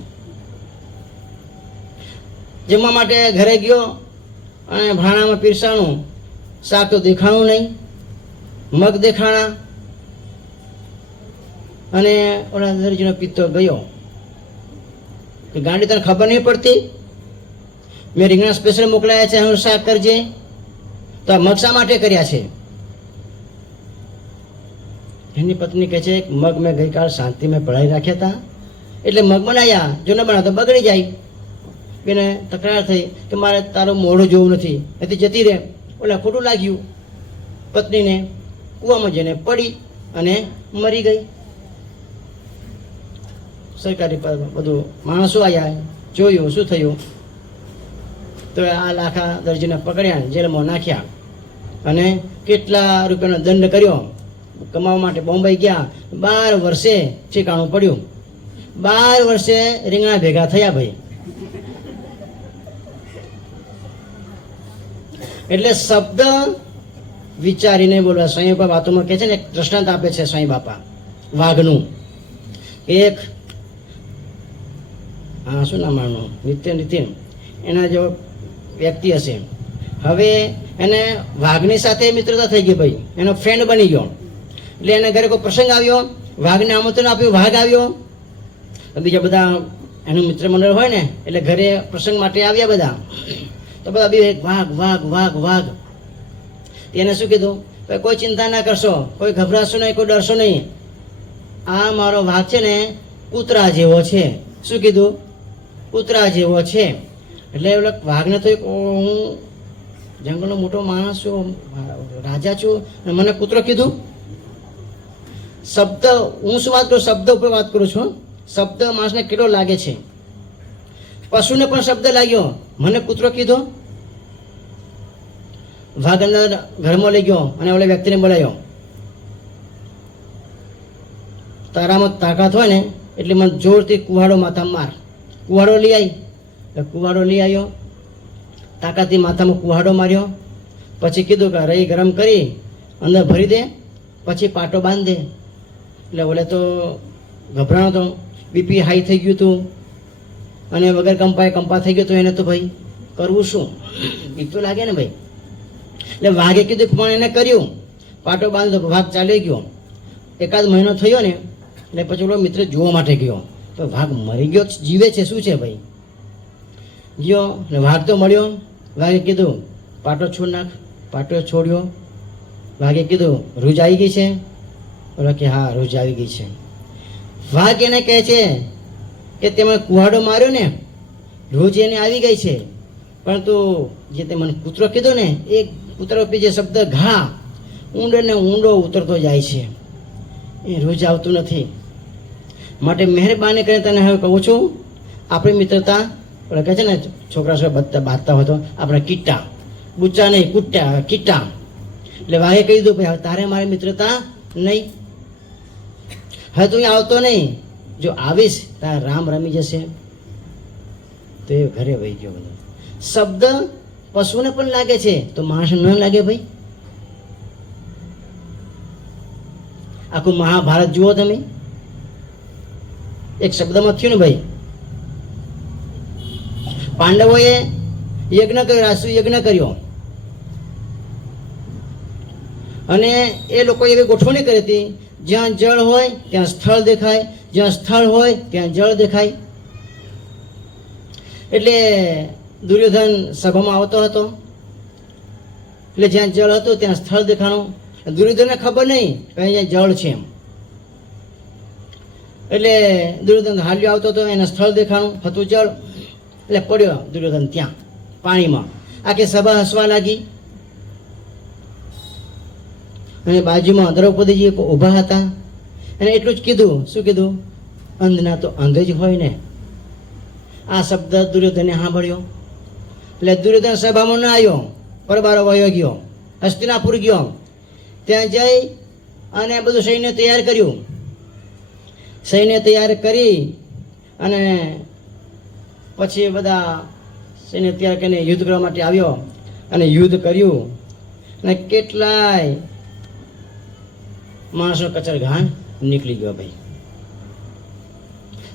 જમવા માટે ઘરે ગયો અને ભાણામાં પીરસાણું, શાક તો દેખાણું નહીં, મગ દેખાણા, અને ઓલા દરજીનો પિત્તો ગયો કે ગાંડી તને ખબર નહીં પડતી, મેં રીંગણા સ્પેશિયલ મોકલાયા છે, હું શાક કરજે, તો આ મગ શા માટે કર્યા છે? એની પત્ની કહે છે મગ મેં ગઈકાલ શાંતિ મેં પડાવી રાખ્યા હતા, એટલે મગ બનાવ્યા, જો ન બનાવ તો બગડી જાય. બેને તકરાર થઈ કે મારે તારું મોઢું જોવું નથી, એથી જતી રહે. ઓલા ખોટું લાગ્યું, પત્નીને કૂવામાં જઈને પડી અને મરી ગઈ. સરકારી બધું માણસો આવ્યા, જોયું શું થયું, તો આ લાખા દરજીને પકડ્યા, જેલમાં નાખ્યા અને કેટલા રૂપિયાનો દંડ કર્યો. કમાવા માટે બોમ્બે ગયા, 12 વર્ષે ઠેકાણું પડ્યું, 12 વર્ષે રીંગણા ભેગા થયા ભાઈ. એટલે શબ્દ વિચારીને બોલવા. સ્વામી બાપા વાતોમાં કહે છે ને, એક દ્રષ્ટાંત આપે છે સ્વામી બાપા વાઘનું. એક શું નામ આનું, નીતિન એના જો વ્યક્તિ હશે, હવે એને વાઘની સાથે મિત્રતા થઈ ગઈ ભાઈ, એનો ફ્રેન્ડ બની ગયો. એટલે એના ઘરે કોઈ પ્રસંગ આવ્યો, વાઘને આમંત્રણ આપ્યું, વાઘ આવ્યો, બીજા બધા એનું મિત્ર મંડળ હોય ને, એટલે ઘરે પ્રસંગ માટે આવ્યા બધા, તો બધા બી વાઘ વાઘ વાઘ વાઘ. એને શું કીધું, કોઈ ચિંતા ના કરશો, કોઈ ગભરાશો નહીં, કોઈ ડરશો નહીં, આ મારો વાઘ છે ને કૂતરા જેવો છે. શું કીધું? કૂતરા જેવો છે. એટલે વાઘને તો હું જંગલનો મોટો માણસ છું, રાજા છું, અને મને કૂતરો કીધું. શબ્દ, હું શું વાત કરું, શબ્દ ઉપર વાત કરું છું. શબ્દ માણસને કેટલો લાગે છે. પશુને પણ શબ્દ લાગ્યો, મને કૂતરો કીધો. વાઘ અંદર ઘરમાં લઈ ગયો અને ઓલા વ્યક્તિને બોલાવ્યો, તારામાં તાકાત હોય ને એટલે મને જોરથી કુહાડો માથામાં માર. કુહાડો લઈ આવી, એટલે કુહાડો લઈ આવ્યો, તાકાતથી માથામાં કુહાડો માર્યો. પછી કીધું કે રહી ગરમ કરી અંદર ભરી દે, પછી પાટો બાંધ દે. એટલે ઓલે તો ગભરાણો તો, બીપી હાઈ થઈ ગયું હતું અને વગર કંપા થઈ ગયો તો એને તો ભાઈ કરવું શું, બીક તો લાગે ને ભાઈ. એટલે વાઘે કીધું પણ એને કર્યું, પાટો બાંધ્યો, વાઘ ચાલી ગયો. એકાદ મહિનો થયો ને એટલે પછી ઓલો મિત્ર જોવા માટે ગયો, તો વાઘ મરી ગયો જીવે છે શું છે ભાઈ. ગયો ને વાઘ તો મળ્યો. વાઘે કીધું પાટો છોડ નાખ. પાટો છોડ્યો. વાઘે કીધું રૂજ આવી ગઈ છે? બોલો કે હા રૂજ આવી ગઈ છે. વાઘ એને કહે છે કે તેમાં કુહાડો માર્યો ને, રોજ એને આવી ગઈ છે, પરંતુ જે તે મને કૂતરો કીધો ને એ કૂતરો પી જે શબ્દ ઘા ઊંડો ને ઊંડો ઉતરતો જાય છે, એ રોજ આવતું નથી. માટે મહેરબાની કરીને તને હવે કહું છું, આપણી મિત્રતા આપણે કહે છે ને છોકરા છોકરા બાંધતા હોય તો આપણે કીટા, બુચ્ચા નહીં કીટા. એટલે વાઘે કહી દીધું ભાઈ હવે તારે મારી મિત્રતા નહીં, હવે તું અહીંયા આવતો નહીં, જો આવીશ તારા રામ રમી જશે. તો એ ઘરે વહી ગયો. બધો શબ્દ પશુને પણ લાગે છે તો માણસને ન લાગે ભાઈ. આખું મહાભારત જુઓ તમે, એક શબ્દમાં થયું ને ભાઈ. પાંડવોએ યજ્ઞ કર્યો, રાસુ યજ્ઞ કર્યો, અને એ લોકો એવી ગોઠવણી કરી હતી જ્યાં જળ હોય ત્યાં સ્થળ દેખાય, જ્યાં સ્થળ હોય ત્યાં જળ દેખાય. એટલે દુર્યોધન સભામાં આવતો હતો, એટલે જ્યાં જળ હતું ત્યાં સ્થળ દેખાણું. દુર્યોધનને ખબર નહીં કે અહીંયા જળ છે એમ. એટલે દુર્યોધન હાલ્યો આવતો હતો, એને સ્થળ દેખાણું હતું જળ. એટલે પડ્યો દુર્યોધન ત્યાં પાણીમાં. આખી સભા હસવા લાગી. અને બાજુમાં દ્રૌપદીજી ઊભા હતા, અને એટલું જ કીધું, શું કીધું? અંધના તો અંધ જ હોય ને. આ શબ્દ દુર્યોધને સાંભળ્યો. એટલે દુર્યોધન સભામાં ન આવ્યો, પરબારો વયો ગયો, હસ્તિનાપુર ગયો. ત્યાં જઈ અને બધું સૈન્ય તૈયાર કર્યું. સૈન્ય તૈયાર કરી અને પછી બધા સૈન્ય તૈયાર કરીને યુદ્ધ કરવા માટે આવ્યો અને યુદ્ધ કર્યું. અને કેટલાય માણસો કચર ઘાણ નીકળી ગયો ભાઈ.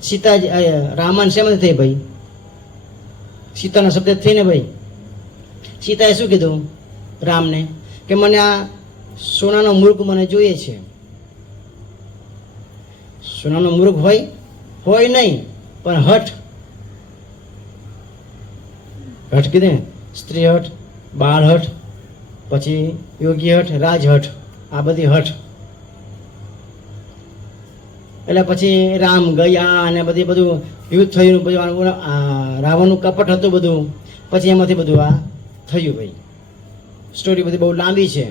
સીતાજી રામાયણ શેમાંથી થઈ ભાઈ? સીતાના શબ્દ થઈને ભાઈ. સીતાએ શું કીધું રામને કે મને આ સોનાનો મૃગ મને જોઈએ છે. સોનાનો મૃગ હોય નહીં, પણ હઠ કીધે, સ્ત્રી હઠ, બાળ હઠ, પછી યોગી હઠ, રાજ હઠ, આ બધી હઠ. એટલે પછી રામ ગયા અને બધું યુદ્ધ થયું, બધું રાવણનું કપટ હતું બધું. પછી એમાંથી બધું આ થયું ભાઈ. સ્ટોરી બધી બહુ લાંબી છે.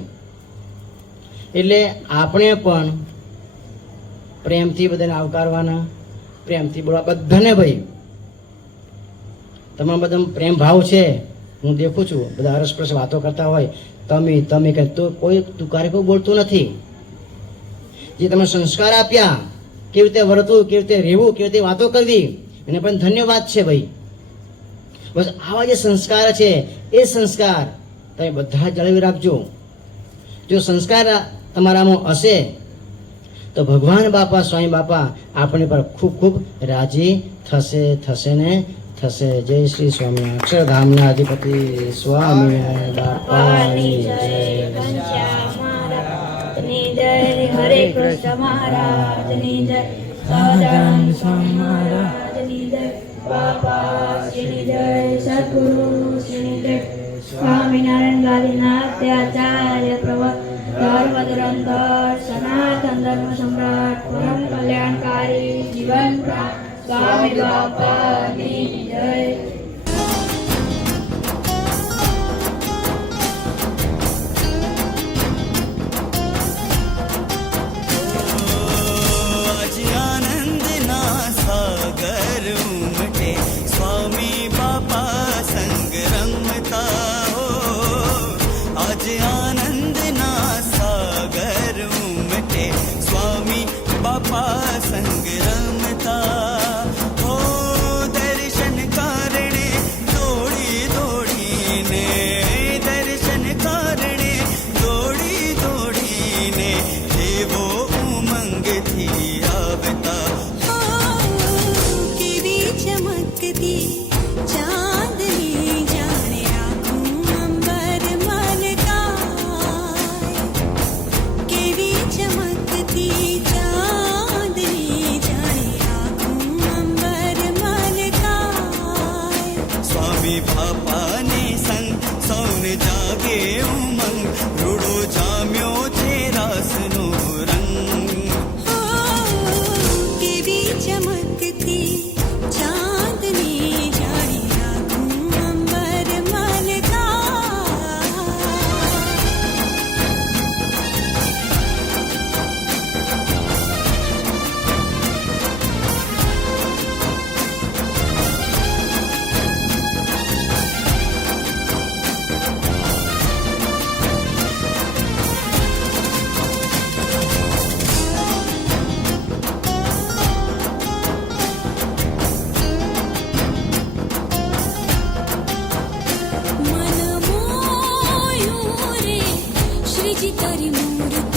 એટલે આપણે પણ પ્રેમથી બધાને આવકારવાના, પ્રેમથી બોલવા બધાને ભાઈ. તમારા બધા પ્રેમ ભાવ છે, હું દેખું છું બધા હરસપરસ વાતો કરતા હોય, તમે કહે તો કોઈ તુકારે કોઈ બોલતું નથી. જે તમે સંસ્કાર આપ્યા, કેવી રીતે વર્તવું, કેવી રીતે રહેવું, કેવી રીતે વાતો કરવી, એને પણ ધન્યવાદ છે ભાઈ. બસ આવા જે સંસ્કાર છે એ સંસ્કાર તમે બધા જાળવી રાખજો. જો સંસ્કાર તમારામાં હશે તો ભગવાન બાપા, સ્વામી બાપા આપણી પર ખૂબ ખૂબ રાજી થશે ને થશે. જય શ્રી સ્વામી અક્ષરધામના અધિપતિ સ્વામી બાપાની જય. હરે કૃષ્ણ મહારાજની જય. સહજાનંદ સ્વામી મહારાજની જય. બાપા શ્રીની જય. સદગુરુ શ્રીની જય. સ્વામિનારાયણ ગાદીનાથ આચાર્ય પ્રવર્તક ધર્મ ધુરંધર સનાતન ધર્મ સમ્રાટ પરમ કલ્યાણકારી જીવન પ્રાપ્ત સ્વામી બાપાની જય. स्वामी बापा संग रमता हो, आज દેવી બાપાને સંગ સૌને જાગે ઉમંગ રૂડો જામ્યો છે રાસનો રંગ કેવી ચમકતી ચાંદની જાણી રાખું અંબર મલકા મન મોયું રે શ્રીજી તારી મૂર્તિ